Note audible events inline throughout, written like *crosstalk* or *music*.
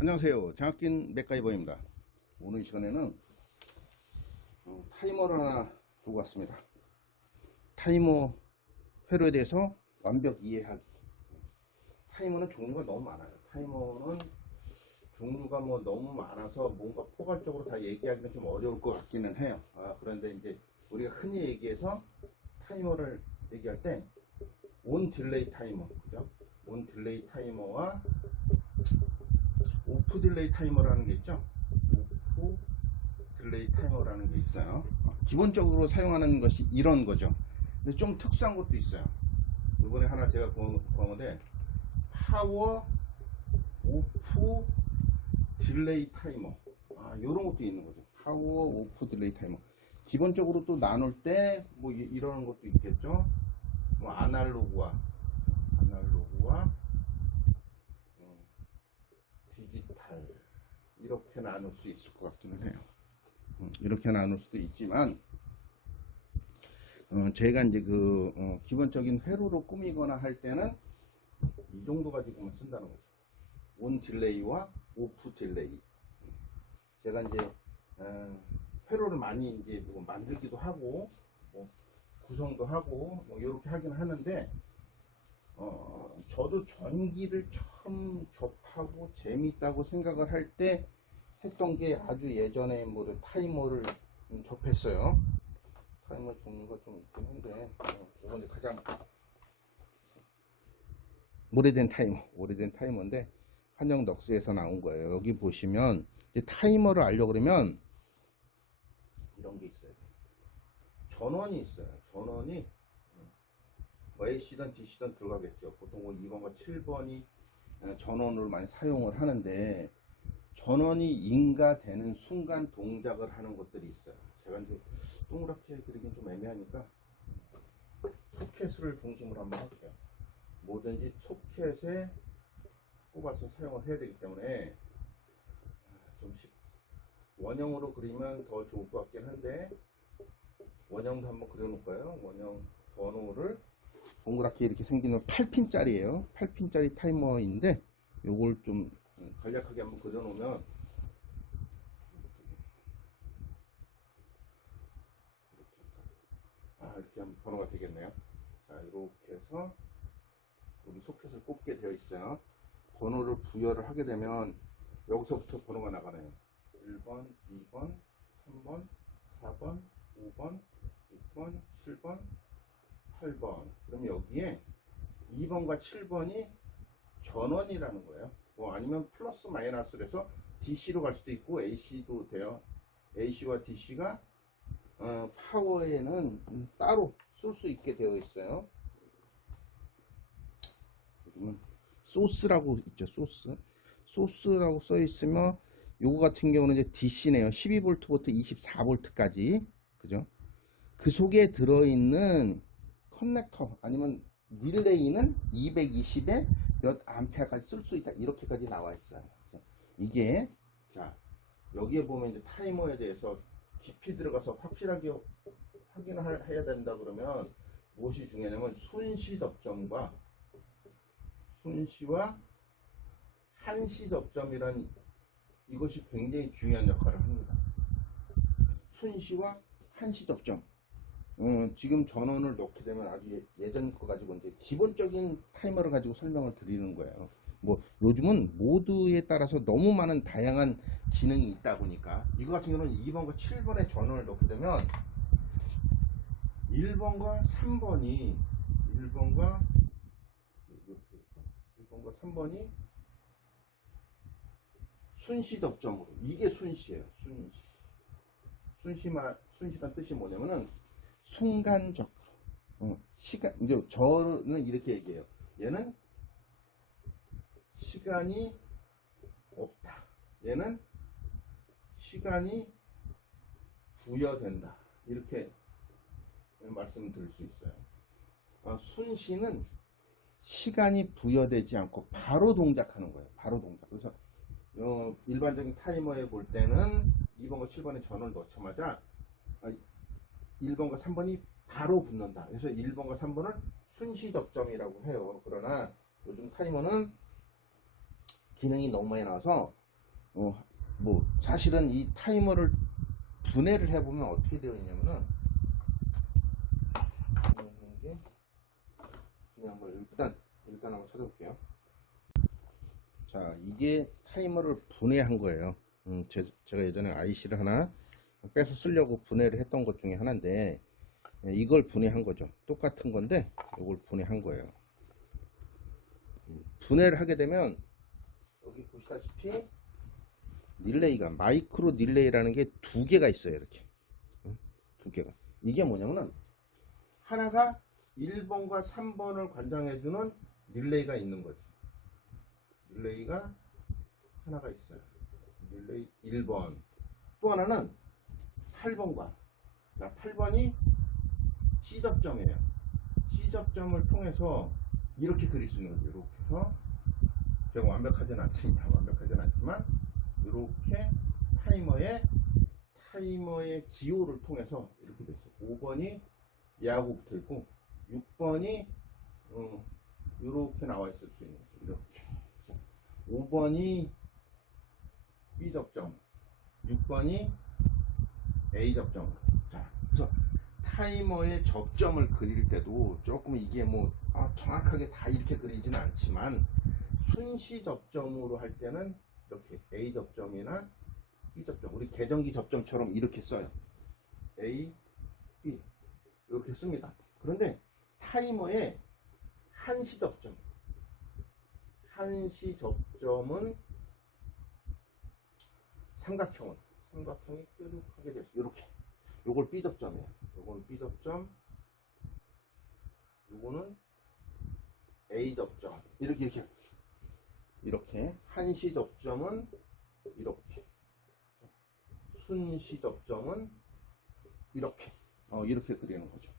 안녕하세요. 장학긴 맥가이버입니다. 오늘 이 시간에는 어, 타이머를 하나 두고 왔습니다. 타이머 회로에 대해서 완벽 이해하기. 타이머는 종류가 너무 많아요. 타이머는 종류가 뭐 너무 많아서 뭔가 포괄적으로 다 얘기하기는 좀 어려울 것 같기는 해요. 아, 그런데 이제 우리가 흔히 얘기해서 타이머를 얘기할 때 온 딜레이 타이머, 그죠? 온 딜레이 타이머와 오프 딜레이 타이머라는 게 있죠. 오프 딜레이 타이머라는 게 있어요. 어, 기본적으로 사용하는 것이 이런 거죠. 근데 좀 특수한 것도 있어요. 이번에 하나 제가 구한 건데 파워 오프 딜레이 타이머. 아, 요런 것도 있는 거죠. 파워 오프 딜레이 타이머. 기본적으로 또 나눌 때 뭐 이런 것도 있겠죠. 뭐 아날로그와 아날로그와 음, 디지털 이렇게 나눌 수 있을 것 같기는 해요. 음, 이렇게 나눌 수도 있지만 어, 제가 이제 그 어, 기본적인 회로로 꾸미거나 할 때는 이 정도 가지고만 쓴다는 거죠. 온 딜레이와 오프 딜레이. 제가 이제 어, 회로를 많이 이제 뭐 만들기도 하고 뭐 구성도 하고 뭐 이렇게 하긴 하는데 어, 저도 전기를 처음 접하고 재밌다고 생각을 할 때 했던 게 아주 예전에 뭐 타이머를 음, 접했어요. 타이머 종류가 좀 있긴 한데 어, 이건 이제 가장 오래된 타이머, 오래된 타이머인데 한영 넉스에서 나온 거예요. 여기 보시면 이제 타이머를 알려 그러면 이런 게 있어요. 전원이 있어요. 전원이 뭐 A시든 D시든 들어가겠죠. 보통 뭐 2번과 7번이 전원을 많이 사용을 하는데 전원이 인가되는 순간 동작을 하는 것들이 있어요. 제가 이제 동그랗게 그리긴 좀 애매하니까 소켓을 중심으로 한번 할게요. 뭐든지 소켓에 꼽아서 사용을 해야 되기 때문에 좀 쉽, 원형으로 그리면 더 좋을 것 같긴 한데 원형도 한번 그려놓을까요? 원형 번호를 동그랗게 이렇게 생기는 8핀짜리예요. 8핀짜리 타이머인데 요걸 좀 간략하게 한번 그려놓으면 아 이렇게 한번 번호가 되겠네요. 자 이렇게 해서 우리 소켓을 꼽게 되어 있어요. 번호를 부여를 하게 되면 여기서부터 번호가 나가네요. 1번, 2번, 3번, 4번, 5번, 6번, 7번, 8번. 그럼 여기에 2번과 7번이 전원이라는 거예요. 뭐 아니면 플러스 마이너스를 해서 DC로 갈 수도 있고 AC도 돼요. AC와 DC가 어, 파워에는 음, 따로 쏠수 있게 되어 있어요. 소스라고 있죠. 소스. 소스라고 써 있으면 요거 같은 경우는 이제 DC네요. 12V부터 24V까지. 그죠? 그 속에 들어 있는 커넥터 아니면 릴레이는 220에 몇 암페어까지 쓸 수 있다. 이렇게까지 나와 있어요. 이게 자 여기에 보면 이제 타이머에 대해서 깊이 들어가서 확실하게 확인을 할- 해야 된다 그러면 무엇이 중요하냐면 순시 접점과 순시와 한시 접점이란 이것이 굉장히 중요한 역할을 합니다. 순시와 한시 접점. 어, 지금 전원을 넣게 되면 아주 예- 예전 거 가지고 이제 기본적인 타이머를 가지고 설명을 드리는 거예요. 뭐 요즘은 모드에 따라서 너무 많은 다양한 기능이 있다 보니까 이거 같은 경우는 2번과 7번의 전원을 넣게 되면 1번과 3번이 1번과 1번과 3번이 순시 접점으로 이게 순시예요. 순시. 순시만 순시란 뜻이 뭐냐면은 순간적으로 어, 시간 이제 저는 이렇게 얘기해요. 얘는 시간이 없다. 얘는 시간이 부여된다. 이렇게 말씀을 드릴 수 있어요. 아, 순시는 시간이 부여되지 않고 바로 동작하는 거예요. 바로 동작. 그래서 어, 일반적인 타이머에 볼 때는 2번과 7번에 전원을 넣자마자 아, 1번과 3번이 바로 붙는다. 그래서 1번과 3번을 순시 접점이라고 해요. 그러나 요즘 타이머는 기능이 너무 많이 나와서 어, 뭐 사실은 이 타이머를 분해를 해보면 어떻게 되어 있냐면은 이게 그냥 한번 일단 일단 한번 찾아볼게요. 자 이게 타이머를 분해한 거예요. 음, 제, 제가 예전에 IC를 하나 빼서 쓰려고 분해를 했던 것 중에 하나인데 예, 이걸 분해한 거죠. 똑같은 건데 이걸 분해한 거예요. 음, 분해를 하게 되면 여기 보시다시피 릴레이가 마이크로 릴레이라는 게 두 개가 있어요 이렇게 응? 두 개가 이게 뭐냐면은 하나가 1번과 3번을 관장해주는 릴레이가 있는 거지 릴레이가 하나가 있어요 릴레이 1번 또 하나는 8번과 8번이 C접점이에요 C접점을 통해서 이렇게 그릴 수 있는 거죠 이렇게 해서 제가 완벽하지는 않습니다 *laughs* 완벽하지는 않지만 이렇게 타이머의 타이머의 기호를 통해서 이렇게 돼 있어요. 5번이 얘하고 붙어 있고 6번이 어, 이렇게 나와 있을 수 있는 거죠. 이렇게. 5번이 B 접점, 6번이 A 접점. 자, 그래서 타이머의 접점을 그릴 때도 조금 이게 뭐 아, 정확하게 다 이렇게 그리지는 않지만 순시 접점으로 할 때는 이렇게 A 접점이나 B 접점, 우리 계정기 접점처럼 이렇게 써요. A, B 이렇게 씁니다. 그런데 타이머의 한시 접점, 한시 접점은 삼각형은 삼각형이 뾰족하게 됐어. 이렇게. 요걸 B 접점이에요. 요건 B 접점, 요거는 A 접점. 이렇게 이렇게 이렇게 한시 접점은 이렇게 순시 접점은 이렇게 어, 이렇게 그리는 거죠.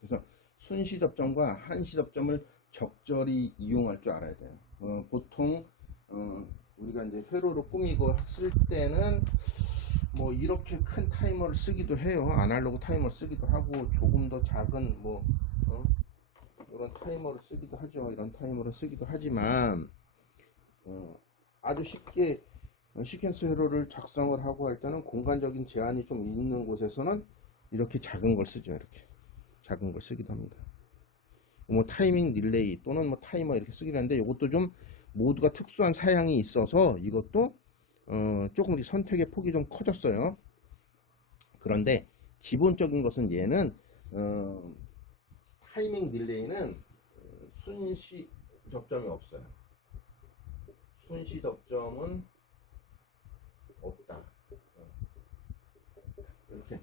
그래서 순시 접점과 한시 접점을 적절히 이용할 줄 알아야 돼요. 어, 보통 어, 우리가 이제 회로로 꾸미고 쓸 때는 뭐 이렇게 큰 타이머를 쓰기도 해요. 아날로그 타이머를 쓰기도 하고 조금 더 작은 뭐 어? 이런 타이머를 쓰기도 하죠. 이런 타이머를 쓰기도 하지만 어, 아주 쉽게 시퀀스 회로를 작성을 하고 할 때는 공간적인 제한이 좀 있는 곳에서는 이렇게 작은 걸 쓰죠. 이렇게 작은 걸 쓰기도 합니다. 뭐 타이밍 릴레이 또는 뭐 타이머 이렇게 쓰기도 하는데 이것도 좀 모두가 특수한 사양이 있어서 이것도 어, 조금 이 선택의 폭이 좀 커졌어요. 그런데 기본적인 것은 얘는 어, 타이밍 딜레이는 어, 순시 접점이 없어요. 순시 접점은 없다. 어. 이렇게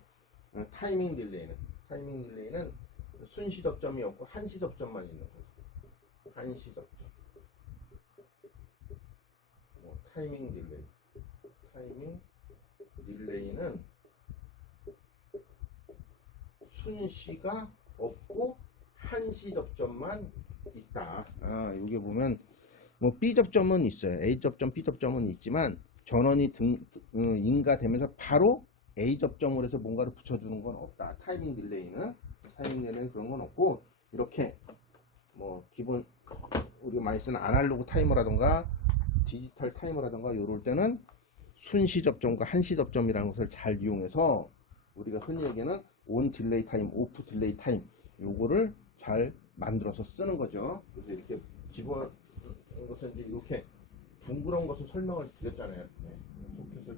어, 타이밍 딜레이는 타이밍 딜레이는 순시 접점이 없고 한시 접점만 있는 거죠. 한시 접점. 뭐, 타이밍 딜레이. 타이밍 딜레이는 순시가 없고 한시 접점만 있다. 아, 여기 보면 뭐 B 접점은 있어요. A 접점, B 접점은 있지만 전원이 등, 어, 인가되면서 바로 A 접점으로 해서 뭔가를 붙여주는 건 없다. 타이밍 딜레이는 타이밍 딜레이는 그런 건 없고 이렇게 뭐 기본 우리가 많이 쓰는 아날로그 타이머라던가 디지털 타이머라던가 이럴 때는 순시 접점과 한시 접점이라는 것을 잘 이용해서 우리가 흔히 얘기하는 온 딜레이 타임, 오프 딜레이 타임 요거를 잘 만들어서 쓰는 거죠. 그래서 이렇게 기본 것은 이제 이렇게 둥그런 것을 설명을 드렸잖아요. 네. 소켓을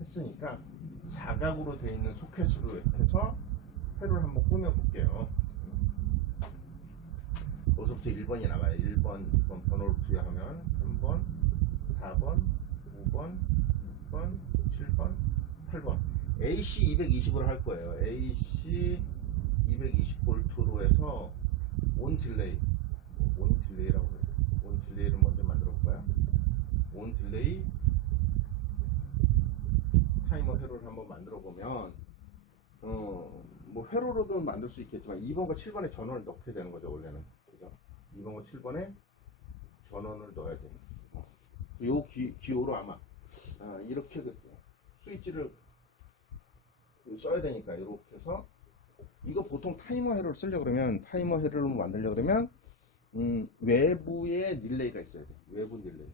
했으니까 사각으로 되어 있는 소켓으로 해서 회로를 한번 꾸며 볼게요. 어디서부터 1번이 나가요. 1번, 2번 번호를 부여하면 3번, 4번, 5번, 6번, 7번, 8번. AC 220으로 할 거예요. AC 220볼트로 해서 온 딜레이, 온 딜레이라고 해요. 온 딜레이를 먼저 만들어 볼까요? 온 딜레이 타이머 회로를 한번 만들어 보면 어, 뭐 회로로도 만들 수 있겠지만 2번과 7번에 전원을 넣게 되는 거죠, 원래는. 그죠? 2번과 7번에 전원을 넣어야. 어. 요 기, 기호로 아마 아, 이렇게 그 스위치를 써야 되니까 이렇게 해서 이거 보통 타이머 회로를 쓰려고 그러면 타이머 회로를 만들려고 그러면 음, 외부에 릴레이가 있어야 돼. 외부 릴레이.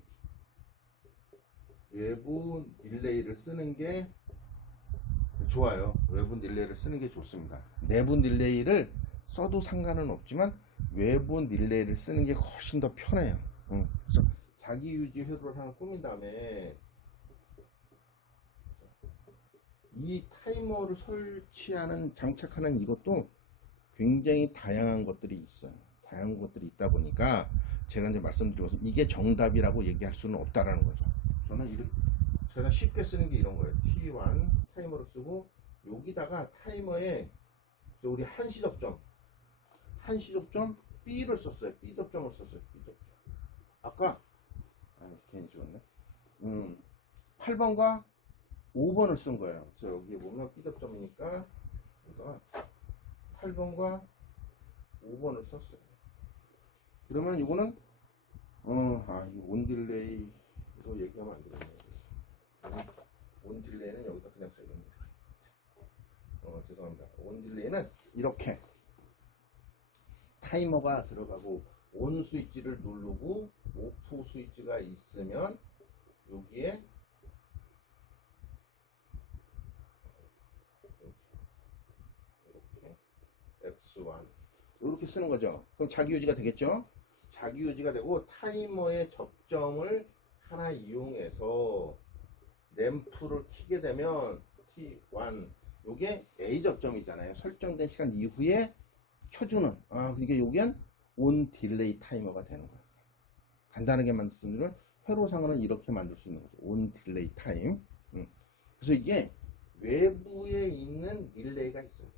외부 딜레이를 쓰는 게 좋아요. 외부 딜레이를 쓰는 게 좋습니다. 내부 딜레이를 써도 상관은 없지만 외부 딜레이를 쓰는 게 훨씬 더 편해요. 응. 그래서 자기 유지 회로를 하나 꾸민 다음에 이 타이머를 설치하는 장착하는 이것도 굉장히 다양한 것들이 있어요. 다양한 것들이 있다 보니까 제가 이제 말씀드려서 이게 정답이라고 얘기할 수는 없다라는 거죠. 저는 이렇게 제가 쉽게 쓰는 게 이런 거예요. T1 타이머를 쓰고 여기다가 타이머에 저 우리 한시 접점 한시 접점 B를 썼어요. B 접점을 썼어요. B 접점. 아까 아 괜히 찍었네. 음 8번과 5번을 쓴 거예요. 그래서 여기 보면 B 접점이니까 여기가 8번과 5번을 썼어요. 그러면 이거는 어, 아, 이 온딜레이로 얘기하면 안 되겠네. 온딜레이는 여기다 그냥 써야겠네. 어, 죄송합니다. 온딜레이는 이렇게 타이머가 들어가고 온 스위치를 누르고 오프 스위치가 있으면 여기에 이렇게 X1 이렇게 쓰는 거죠. 그럼 자기 유지가 되겠죠? 자기 유지가 되고 타이머의 접점을 하나 이용해서 램프를 켜게 되면 T1 요게 A 접점이잖아요. 설정된 시간 이후에 켜주는 아 그게 요게 온 딜레이 타이머가 되는 거예요. 간단하게 만들면 회로상으로는 이렇게 만들 수 있는 거죠. 온 딜레이 타임. 음. 그래서 이게 외부에 있는 딜레이가 있어요.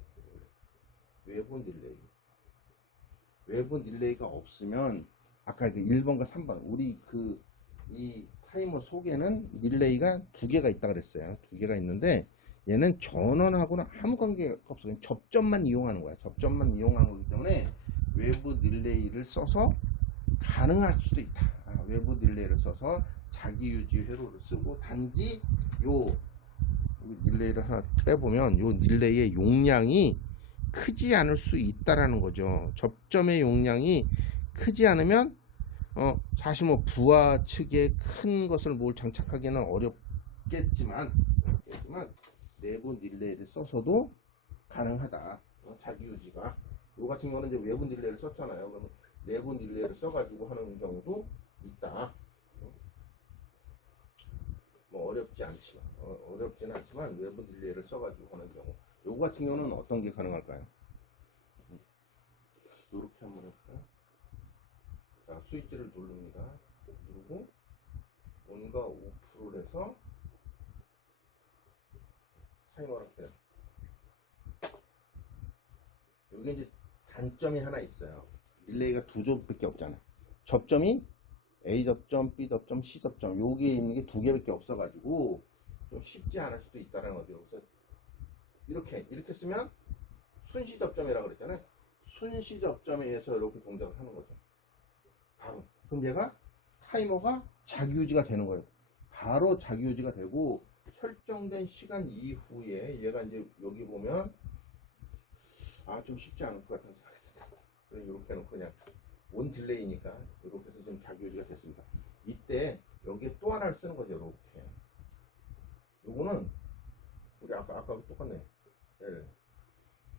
외부 딜레이. 외부 딜레이가 없으면 아까 그 1번과 3번 우리 그 이 타이머 속에는 딜레이가 두 개가 있다 그랬어요. 두 개가 있는데 얘는 전원하고는 아무 관계가 없어요. 접점만 이용하는 거야. 접점만 이용하는 거기 때문에 외부 딜레이를 써서 가능할 수도 있다. 아, 외부 딜레이를 써서 자기 유지 회로를 쓰고 단지 요 딜레이를 하나 빼보면 요 딜레이의 용량이 크지 않을 수 있다라는 거죠. 접점의 용량이 크지 않으면 어 사실 뭐 부하 측에 큰 것을 뭘 장착하기는 어렵겠지만 어렵겠지만 내부 딜레이를 써서도 가능하다. 어, 자기 유지가 요 같은 경우는 이제 외부 딜레이를 썼잖아요. 그러면 내부 딜레이를 써가지고 하는 경우도 있다. 어? 뭐 어렵지 않지만 어, 어렵지는 않지만 외부 딜레이를 써가지고 하는 경우 요 같은 경우는 어떤 게 가능할까요? 이렇게 한번 해볼까요? 자 스위치를 누릅니다. 누르고 온과 오프를 해서 타이머를 켜요. 여기 이제 단점이 하나 있어요. 릴레이가 두 접밖에 없잖아. 접점이 A 접점, B 접점, C 접점 여기에 있는 게 두 개밖에 없어가지고 좀 쉽지 않을 수도 있다는 거죠. 그래서 이렇게 이렇게 쓰면 순시 접점이라고 그랬잖아요. 순시 접점에 의해서 이렇게 동작을 하는 거죠. 바로. 그럼 얘가 타이머가 자기 유지가 되는 거예요. 바로 자기 유지가 되고 설정된 시간 이후에 얘가 이제 여기 보면 아 좀 쉽지 않을 것 같은 생각이 든다. 이렇게 해놓고 그냥 온 딜레이니까 이렇게 해서 지금 자기 유지가 됐습니다. 이때 여기에 또 하나를 쓰는 거죠. 이렇게. 요거는 우리 아까 아까 똑같네. L.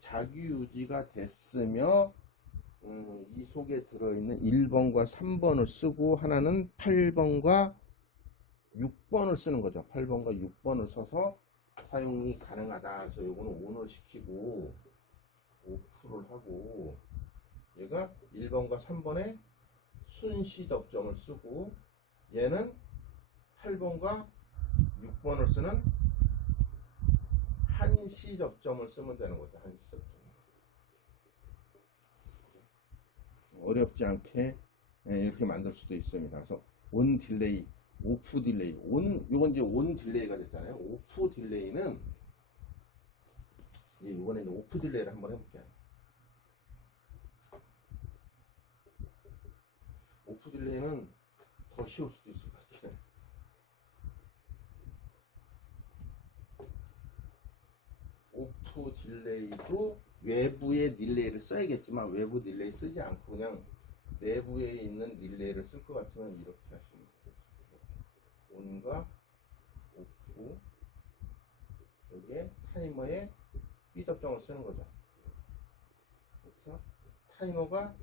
자기 유지가 됐으며 음, 이 속에 들어있는 1번과 3번을 쓰고 하나는 8번과 6번을 쓰는 거죠. 8번과 6번을 써서 사용이 가능하다. 그래서 요거는 ON을 시키고 오프를 하고 얘가 1번과 3번에 순시 접점을 쓰고 얘는 8번과 6번을 쓰는 한시 접점을 쓰면 되는 거죠. 한시 접점. 어렵지 않게 예, 이렇게 만들 수도 있습니다. 그래서 온 딜레이, 오프 딜레이, 온 요건 이제 온 딜레이가 됐잖아요. 오프 딜레이는 이번에 오프 딜레이를 한번 해볼게요. 오프 딜레이는 더 쉬울 수도 있을 것 같아요. 오프 딜레이도 외부의 딜레이를 써야겠지만 외부 딜레이 쓰지 않고 그냥 내부에 있는 딜레이를 쓸 것 같으면 이렇게 하시면 돼요. 온과 오프 여기에 타이머에 접점을 쓰는 거죠. 그래서 타이머가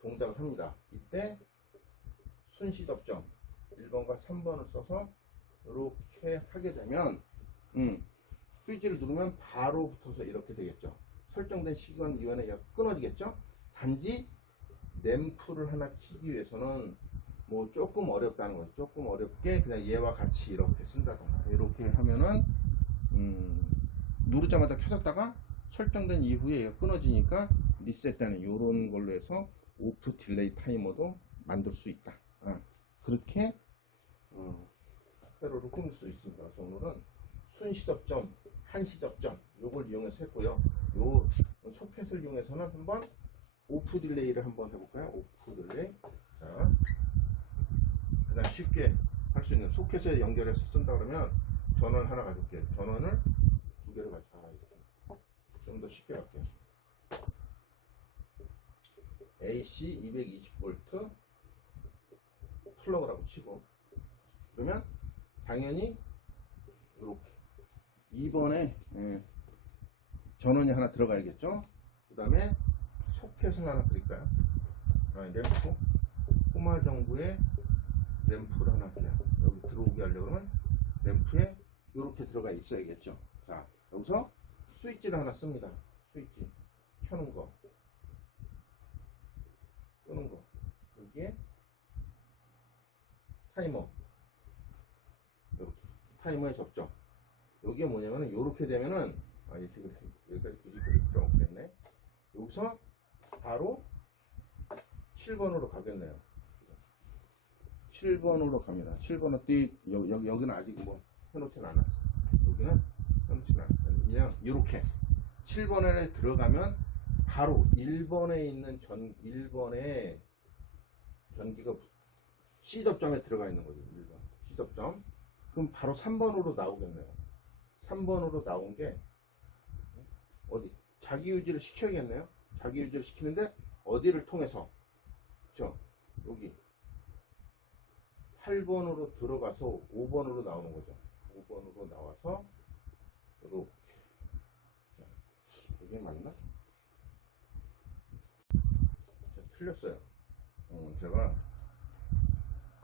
동작을 합니다. 이때 순시 접점 1번과 3번을 써서 이렇게 하게 되면 음, 스위치를 누르면 바로 붙어서 이렇게 되겠죠. 설정된 시간 이원에 끊어지겠죠. 단지 램프를 하나 키기 위해서는 뭐 조금 어렵다는 거죠. 조금 어렵게 그냥 얘와 같이 이렇게 쓴다거나 이렇게 하면은 음, 누르자마자 켜졌다가 설정된 이후에 얘가 끊어지니까 리셋되는 이런 걸로 해서 오프 딜레이 타이머도 만들 수 있다. 아, 그렇게 어, 회로를 꾸밀 수 있습니다. 오늘은 순시접점, 한시접점 요걸 이용해서 했고요. 요 소켓을 이용해서는 한번 오프 딜레이를 한번 해볼까요? 오프 딜레이. 자, 그냥 쉽게 할 수 있는 소켓에 연결해서 쓴다 그러면 전원 하나 가져올게요. 전원을 두 개를 가져가야겠다. 좀더 쉽게 할게요. AC 220V 플러그라고 치고 그러면 당연히 이렇게 2번에 예, 전원이 하나 들어가야겠죠. 그 다음에 소켓을 하나 그릴까요? 아, 램프 꼬마 정부의 램프를 하나 그냥 여기 들어오게 하려고 그러면 램프에 이렇게 들어가 있어야겠죠. 자 여기서 스위치를 하나 씁니다. 스위치 켜는 거 끄는 거 여기에 타이머. 타이머에 접점 여기에 뭐냐면은 이렇게 되면은 아 그렇게 여기까지 굳이 필요 없겠네. 여기서 바로 7번으로 가겠네요. 7번으로 갑니다. 7번은 띠 여기, 여기 여기는 아직 뭐 해놓지는 않았어 여기는 해놓지는 않았어 그냥 이렇게. 7번에 들어가면 바로 1번에 있는 전 1번에 전기가 C접점에 들어가 있는 거죠. 1번. C접점. 그럼 바로 3번으로 나오겠네요. 3번으로 나온 게 어디? 자기 유지를 시켜야겠네요. 자기 유지를 시키는데 어디를 통해서? 그죠? 여기 8번으로 들어가서 5번으로 나오는 거죠. 5번으로 나와서 이렇게. 자, 이게 맞나? 자, 틀렸어요. 어, 제가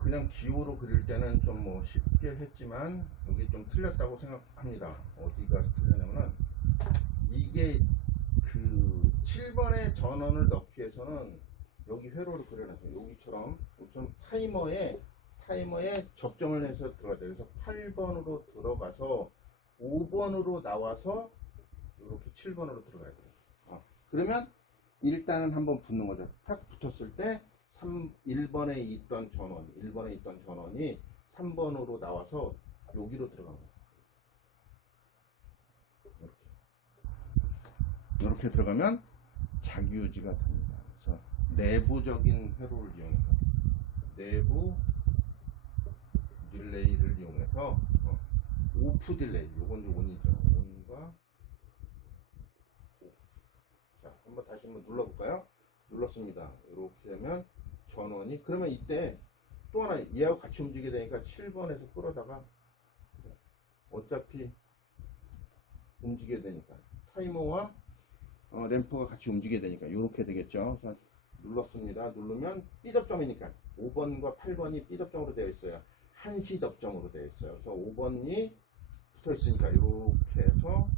그냥 기호로 그릴 때는 좀 뭐 쉽게 했지만 여기 좀 틀렸다고 생각합니다. 어디가 틀렸냐면은 이게 그 7번의 전원을 넣기 위해서는 여기 회로를 그려놨어요. 여기처럼 우선 타이머에 타이머에 접점을 해서 들어가야 돼요. 그래서 8번으로 들어가서 5번으로 나와서 이렇게 7번으로 들어가야 돼요. 아, 그러면 일단은 한번 붙는 거죠. 탁 붙었을 때 3, 1번에 있던 전원, 1번에 있던 전원이 3번으로 나와서 여기로 들어간 거예요. 이렇게. 이렇게 들어가면 자기 유지가 됩니다. 그래서 내부적인 회로를 이용해서 내부 딜레이를 이용해서 어, 오프 딜레이, 요건 온이죠. 온과. 자, 한번 다시 한번 눌러볼까요? 눌렀습니다. 이렇게 되면 전원이 그러면 이때 또 하나 얘하고 같이 움직이게 되니까 7번에서 끌어다가 어차피 움직이게 되니까 타이머와 어, 램프가 같이 움직이게 되니까 이렇게 되겠죠. 그래서 눌렀습니다. 누르면 B 접점이니까 5번과 8번이 B 접점으로 되어 있어요. 한시 접점으로 되어 있어요. 그래서 5번이 붙어 있으니까 이렇게 해서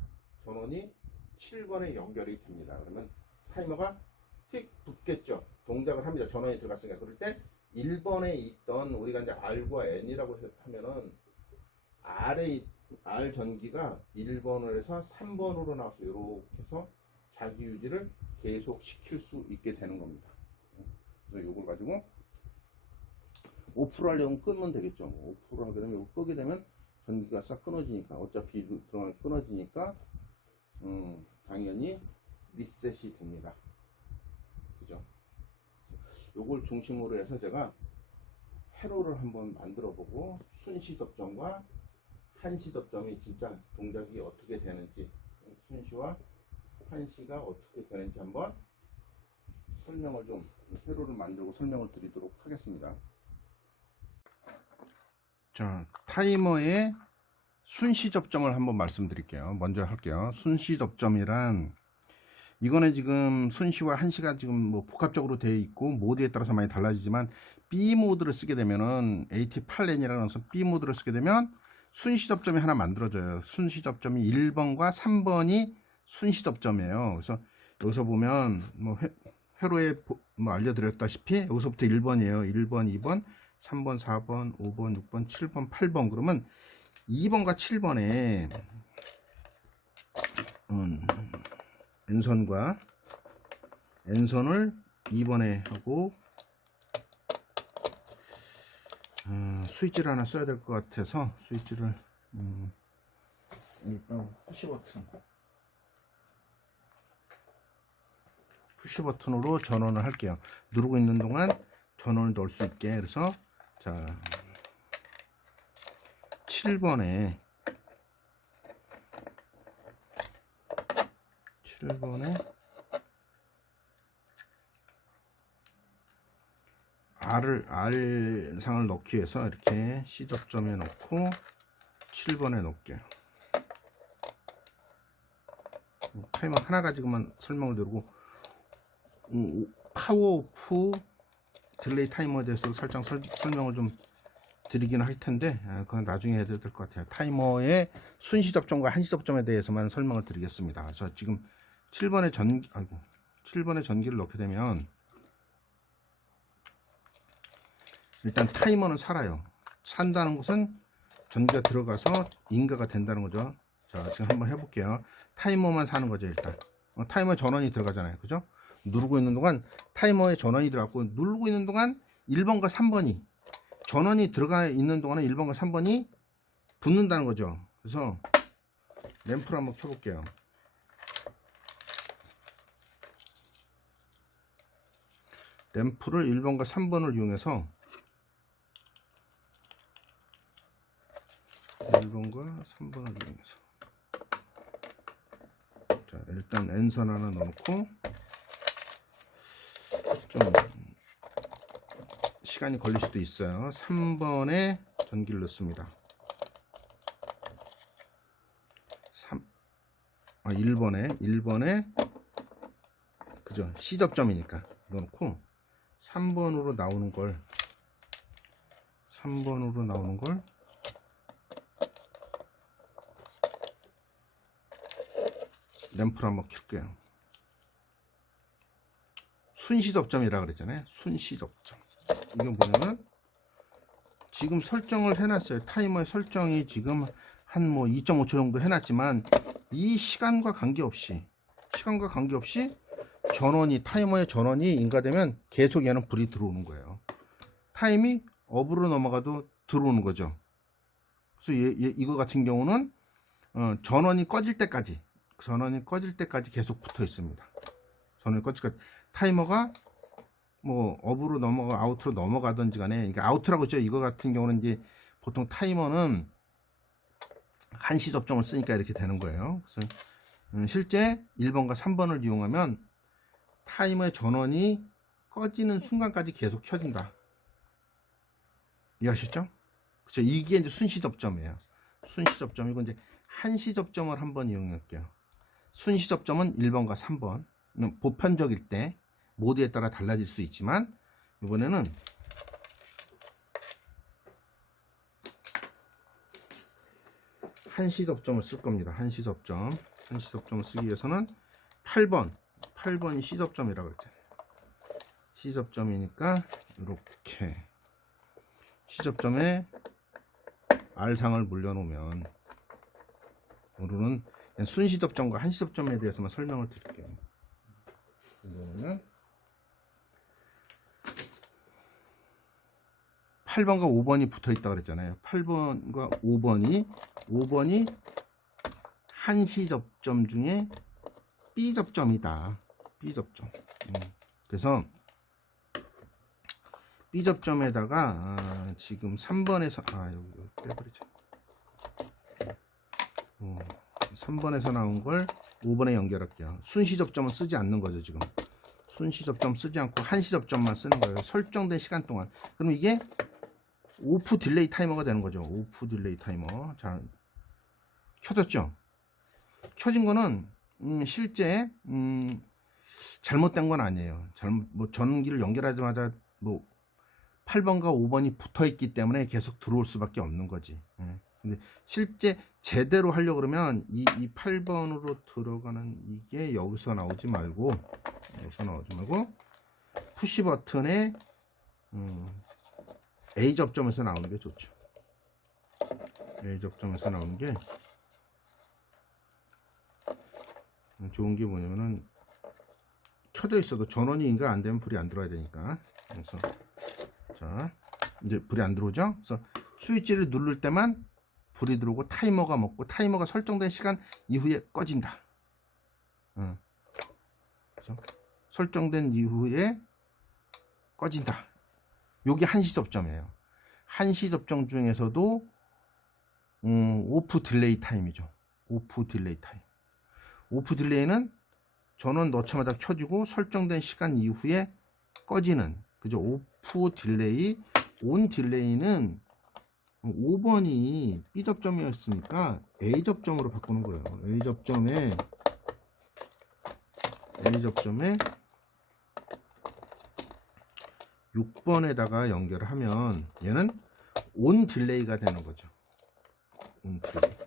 전원이 7번에 연결이 됩니다. 그러면 타이머가 틱 붙겠죠. 동작을 합니다. 전원이 들어갔으니까. 그럴 때 1번에 있던 우리가 이제 R과 N이라고 하면은 R의 R 전기가 1번으로 해서 3번으로 나와서 이렇게 해서 자기 유지를 계속 시킬 수 있게 되는 겁니다. 그래서 이걸 가지고 5% 하려면 끄면 되겠죠. 뭐5% 하게 되면 이거 끄게 되면 전기가 싹 끊어지니까 어차피 들어가면 끊어지니까 음, 당연히 리셋이 됩니다. 요걸 중심으로 해서 제가 회로를 한번 만들어 보고 순시 접점과 한시 접점이 진짜 동작이 어떻게 되는지 순시와 한시가 어떻게 되는지 한번 설명을 좀 회로를 만들고 설명을 드리도록 하겠습니다. 자 타이머에 순시 접점을 한번 말씀드릴게요. 먼저 할게요. 순시 접점이란 이거는 지금 순시와 한시가 지금 뭐 복합적으로 되어 있고 모드에 따라서 많이 달라지지만 B 모드를 쓰게 되면은 AT8렌이라는 것은 B 모드를 쓰게 되면 순시 접점이 하나 만들어져요. 순시 접점이 1번과 3번이 순시 접점이에요. 그래서 여기서 보면 뭐 회, 회로에 보- 뭐 알려드렸다시피 여기서부터 1번이에요. 1번, 2번, 3번, 4번, 5번, 6번, 7번, 8번 그러면 2번과 7번에 음, N선과 N선을 2번에 하고 어, 스위치를 하나 써야 될 것 같아서 스위치를 음, 일단 푸시 버튼. 푸시 버튼으로 전원을 할게요. 누르고 있는 동안 전원을 넣을 수 있게. 그래서 자 7번에 7번에 R을 R 상을 넣기 위해서 이렇게 시접점에 넣고 7번에 놓을게요. 타이머 하나 가지고만 설명을 드리고 음, 파워 오프 딜레이 타이머에 대해서 살짝 설, 설명을 좀 드리긴 할 텐데 아, 그건 나중에 해야 될것 같아요. 타이머의 순시 접점과 한시 접점에 대해서만 설명을 드리겠습니다. 그래서 지금 7번에 전 아이고 7번에 전기를 넣게 되면 일단 타이머는 살아요. 산다는 것은 전기가 들어가서 인가가 된다는 거죠. 자, 지금 한번 해볼게요. 타이머만 사는 거죠, 일단. 어, 타이머 전원이 들어가잖아요. 그죠? 누르고 있는 동안 타이머에 전원이 들어갔고, 누르고 있는 동안 1번과 3번이, 전원이 들어가 있는 동안에 1번과 3번이 붙는다는 거죠. 그래서 램프를 한번 켜볼게요. 램프를 1번과 3번을 이용해서 1번과 3번을 이용해서. 자 일단 N선 하나 넣고 좀 시간이 걸릴 수도 있어요. 3번에 전기를 넣습니다. 3, 아 1번에 1번에 그죠? 시접점이니까 넣어놓고 3번으로 나오는 걸 3번으로 나오는 걸 램프를 한번 켤게요. 순시접점이라 그랬잖아요. 순시접점. 이건 뭐냐면 지금 설정을 해놨어요. 타이머의 설정이 지금 한 뭐 2.5초 정도 해놨지만 이 시간과 관계없이 시간과 관계없이 전원이 타이머의 전원이 인가되면 계속 얘는 불이 들어오는 거예요. 타임이 업으로 넘어가도 들어오는 거죠. 그래서 얘, 얘- 이거 같은 경우는 어, 전원이 꺼질 때까지 전원이 꺼질 때까지 계속 붙어 있습니다. 전원이 꺼질 때까지 타이머가 뭐 업으로 넘어가 아웃으로 넘어가든지 간에 그러니까 아웃이라고 했죠. 이거 같은 경우는 이제 보통 타이머는 한시 접점을 쓰니까 이렇게 되는 거예요. 그래서 음, 실제 1번과 3번을 이용하면 타이머의 전원이 꺼지는 순간까지 계속 켜진다. 이해하셨죠? 그렇죠. 이게 이제 순시 접점이에요. 순시 접점이고 이제 한시 접점을 한번 이용할게요. 순시 접점은 1번과 3번. 음, 보편적일 때 모드에 따라 달라질 수 있지만 이번에는 한시 접점을 쓸 겁니다. 한시 접점. 한시 접점을 쓰기 위해서는 8번. 8번이 시 접점이라고 그랬잖아요. 시 접점이니까 이렇게 시 접점에 R상을 물려놓으면 오늘은 그냥 순시 접점과 한시 접점에 대해서만 설명을 드릴게요. 이거는 8번과 5번이 붙어 있다 그랬잖아요. 8번과 5번이 5번이 한시 접점 중에 B 접점이다. B 접점. 음, 그래서 B 접점에다가 아, 지금 3번에서 아 여기, 빼버리자. 어, 3번에서 나온 걸 5번에 연결할게요. 순시 접점은 쓰지 않는 거죠, 지금. 순시 접점 쓰지 않고 한시 접점만 쓰는 거예요. 설정된 시간 동안. 그럼 이게 오프 딜레이 타이머가 되는 거죠. 오프 딜레이 타이머. 자, 켜졌죠? 켜진 거는 음, 실제 음, 잘못된 건 아니에요. 잘못 뭐 전기를 연결하자마자 뭐 8번과 5번이 붙어 있기 때문에 계속 들어올 수밖에 없는 거지. 예. 근데 실제 제대로 하려고 그러면 이, 이 8번으로 들어가는 이게 여기서 나오지 말고 여기서 나오지 말고 푸시 버튼에 음, A 접점에서 나오는 게 좋죠. A 접점에서 나오는 게 좋은 게 뭐냐면은 켜져 있어도 전원이 인가 안 되면 불이 안 들어야 되니까. 그래서 자 이제 불이 안 들어오죠? 그래서 스위치를 누를 때만 불이 들어오고 타이머가 먹고 타이머가 설정된 시간 이후에 꺼진다. 어. 그래서 설정된 이후에 꺼진다. 요게 한시 접점이에요. 한시 접점 중에서도 음, 오프 딜레이 타임이죠. 오프 딜레이 타임. 오프 딜레이는 전원 넣자마자 켜지고 설정된 시간 이후에 꺼지는 그죠? 오프 딜레이 온 딜레이는 5번이 B 접점이었으니까 A 접점으로 바꾸는 거예요. A 접점에 A 접점에 6번에다가 연결을 하면 얘는 온 딜레이가 되는 거죠. 온 딜레이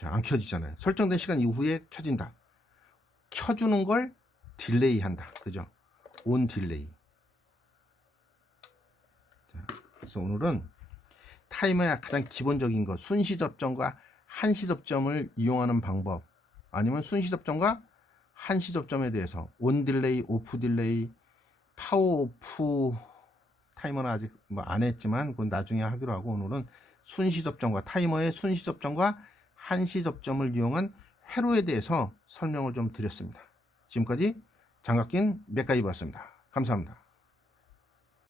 자, 안 켜지잖아요. 설정된 시간 이후에 켜진다. 켜주는 걸 딜레이 한다. 그죠? 온 딜레이. 자, 그래서 오늘은 타이머의 가장 기본적인 것, 순시 접점과 한시 접점을 이용하는 방법, 아니면 순시 접점과 한시 접점에 대해서 온 딜레이, 오프 딜레이, 파워 오프 타이머는 아직 뭐 안 했지만 그건 나중에 하기로 하고 오늘은 순시 접점과 타이머의 순시 접점과 한시 접점을 이용한 회로에 대해서 설명을 좀 드렸습니다. 지금까지 장갑낀 맥가이버였습니다. 감사합니다.